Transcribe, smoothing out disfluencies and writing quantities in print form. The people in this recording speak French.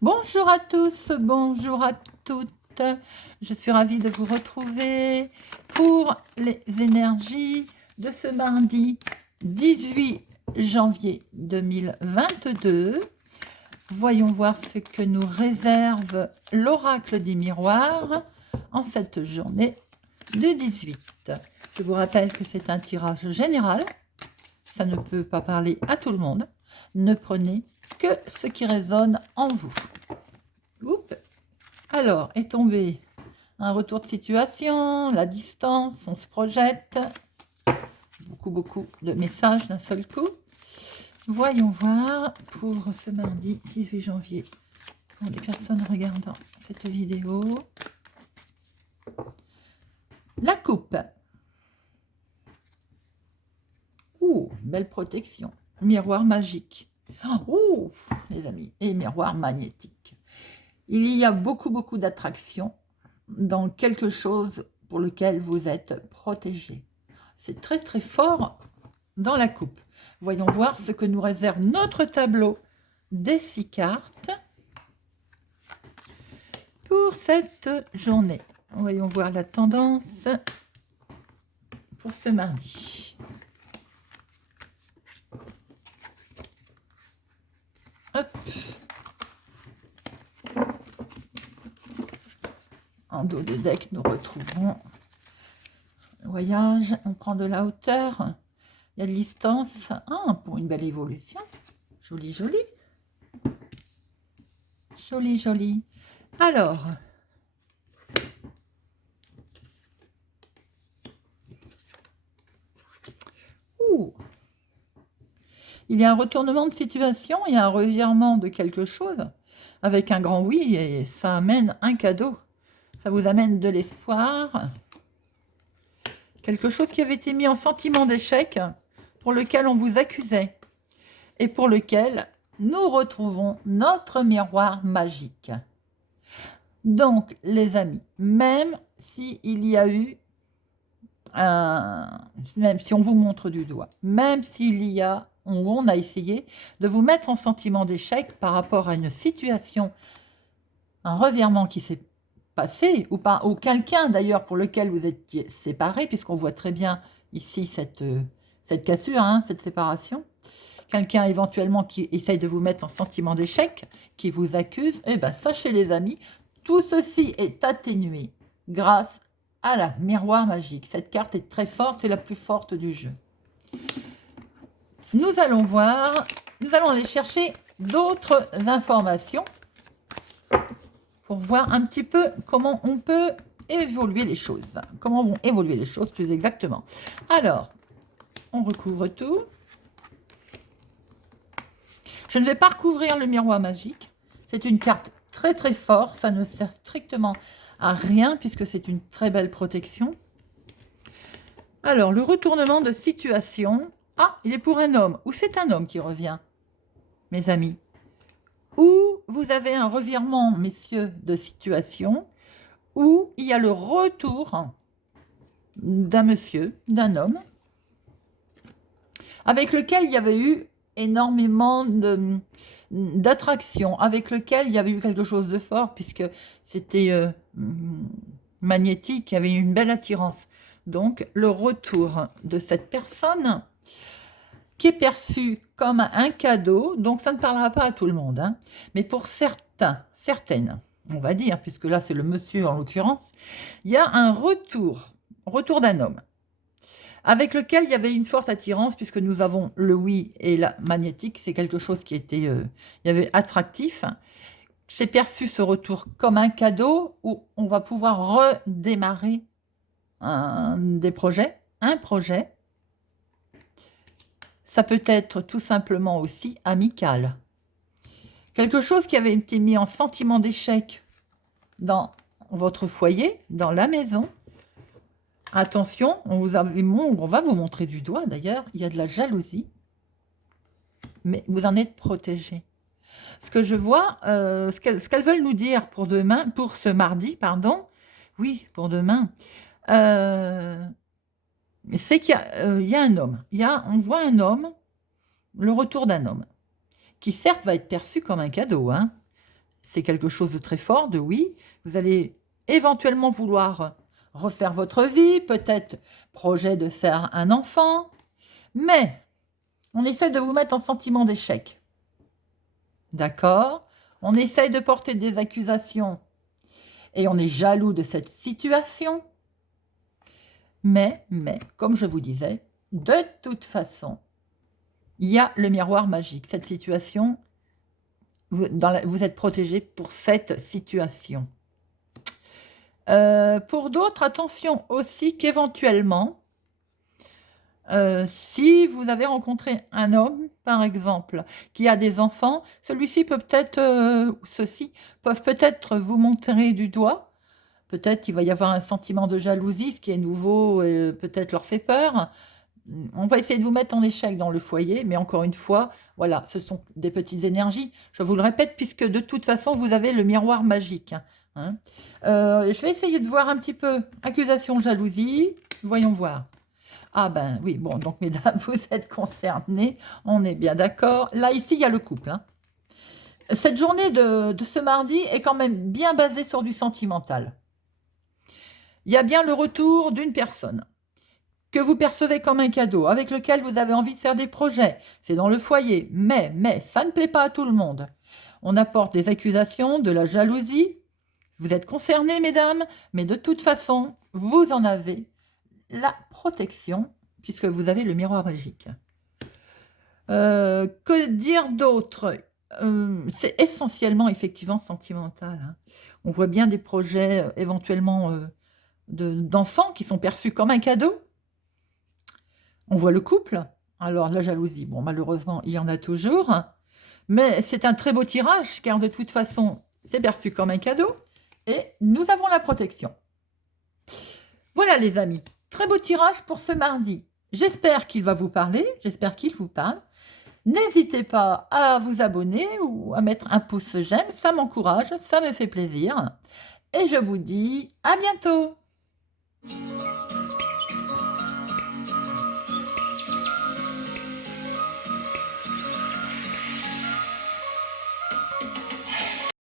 Bonjour à tous, bonjour à toutes. Je suis ravie de vous retrouver pour les énergies de ce mardi 18 janvier 2022. Voyons voir ce que nous réserve l'oracle des miroirs en cette journée du 18. Je vous rappelle que c'est un tirage général. Ça ne peut pas parler à tout le monde. Ne prenez que ce qui résonne en vous. Oups. Alors, est tombé un retour de situation, la distance, on se projette. Beaucoup de messages d'un seul coup. Voyons voir pour ce mardi 18 janvier. Pour les personnes regardant cette vidéo. La coupe. Ouh, belle protection. Miroir magique. Oh, les amis, et miroir magnétique. Il y a beaucoup d'attraction dans quelque chose pour lequel vous êtes protégé. C'est très fort dans la coupe. Voyons voir ce que nous réserve notre tableau des 6 cartes pour cette journée. Voyons voir la tendance pour ce mardi. Hop. En dos de deck, nous retrouvons le voyage. On prend de la hauteur. Il y a de distance. Ah, pour une belle évolution. Joli. Joli. Alors, il y a un retournement de situation, il y a un revirement de quelque chose, avec un grand oui, et ça amène un cadeau. Ça vous amène de l'espoir. Quelque chose qui avait été mis en sentiment d'échec, pour lequel on vous accusait, et pour lequel nous retrouvons notre miroir magique. Donc, les amis, même s'il y a eu, même si on vous montre du doigt, même s'il y a, on a essayé de vous mettre en sentiment d'échec par rapport à une situation, un revirement qui s'est passé, ou quelqu'un d'ailleurs pour lequel vous étiez séparés, puisqu'on voit très bien ici cette cassure, cette séparation. Quelqu'un éventuellement qui essaye de vous mettre en sentiment d'échec, qui vous accuse, eh bien sachez les amis, tout ceci est atténué grâce à la miroir magique. Cette carte est très forte, c'est la plus forte du jeu. Nous allons aller chercher d'autres informations pour voir un petit peu comment on peut évoluer les choses. Comment vont évoluer les choses plus exactement. Alors, on recouvre tout. Je ne vais pas recouvrir le miroir magique. C'est une carte très forte. Ça ne sert strictement à rien puisque c'est une très belle protection. Alors, le retournement de situation. Ah, il est pour un homme. Ou c'est un homme qui revient, mes amis. Ou vous avez un revirement, messieurs, de situation, où il y a le retour d'un monsieur, d'un homme, avec lequel il y avait eu énormément d'attraction, avec lequel il y avait eu quelque chose de fort, puisque c'était magnétique, il y avait une belle attirance. Donc, le retour de cette personne qui est perçu comme un cadeau, donc ça ne parlera pas à tout le monde, mais pour certaines, on va dire, puisque là c'est le monsieur en l'occurrence, il y a un retour d'un homme, avec lequel il y avait une forte attirance, puisque nous avons le oui et la magnétique, c'est quelque chose qui était, il y avait attractif. C'est perçu ce retour comme un cadeau, où on va pouvoir redémarrer un projet. Ça peut être tout simplement aussi amical. Quelque chose qui avait été mis en sentiment d'échec dans votre foyer, dans la maison. Attention, on va vous montrer du doigt d'ailleurs, il y a de la jalousie, mais vous en êtes protégé. Ce que je vois, ce qu'elles veulent nous dire pour demain, pour ce mardi, pardon, oui, pour demain, c'est qu'il y a un homme. On voit un homme, le retour d'un homme, qui certes va être perçu comme un cadeau. c'est quelque chose de très fort, de oui. Vous allez éventuellement vouloir refaire votre vie, peut-être projet de faire un enfant, mais on essaie de vous mettre en sentiment d'échec. D'accord? On essaye de porter des accusations et on est jaloux de cette situation. Mais, comme je vous disais, de toute façon, il y a le miroir magique. Cette situation, vous êtes protégé pour cette situation. Pour d'autres, attention aussi qu'éventuellement, si vous avez rencontré un homme, par exemple, qui a des enfants, celui-ci peut peut-être, ceux-ci peuvent peut-être vous montrer du doigt. Peut-être qu'il va y avoir un sentiment de jalousie, ce qui est nouveau, peut-être leur fait peur. On va essayer de vous mettre en échec dans le foyer, mais encore une fois, voilà, ce sont des petites énergies. Je vous le répète, puisque de toute façon, vous avez le miroir magique. Hein. Je vais essayer de voir un petit peu accusation, jalousie. Voyons voir. Ah ben oui, bon, donc mesdames, vous êtes concernées, on est bien d'accord. Là, ici, il y a le couple. Hein. Cette journée de ce mardi est quand même bien basée sur du sentimental. Il y a bien le retour d'une personne que vous percevez comme un cadeau, avec lequel vous avez envie de faire des projets. C'est dans le foyer, mais ça ne plaît pas à tout le monde. On apporte des accusations, de la jalousie. Vous êtes concernés, mesdames, mais de toute façon, vous en avez la protection, puisque vous avez le miroir magique. Que dire d'autre? C'est essentiellement, effectivement, sentimental. Hein. On voit bien des projets, éventuellement, d'enfants qui sont perçus comme un cadeau. On voit le couple. Alors, la jalousie, bon, malheureusement, il y en a toujours. Mais c'est un très beau tirage, car de toute façon, c'est perçu comme un cadeau. Et nous avons la protection. Voilà, les amis. Très beau tirage pour ce mardi. J'espère qu'il va vous parler. J'espère qu'il vous parle. N'hésitez pas à vous abonner ou à mettre un pouce j'aime. Ça m'encourage, ça me fait plaisir. Et je vous dis à bientôt.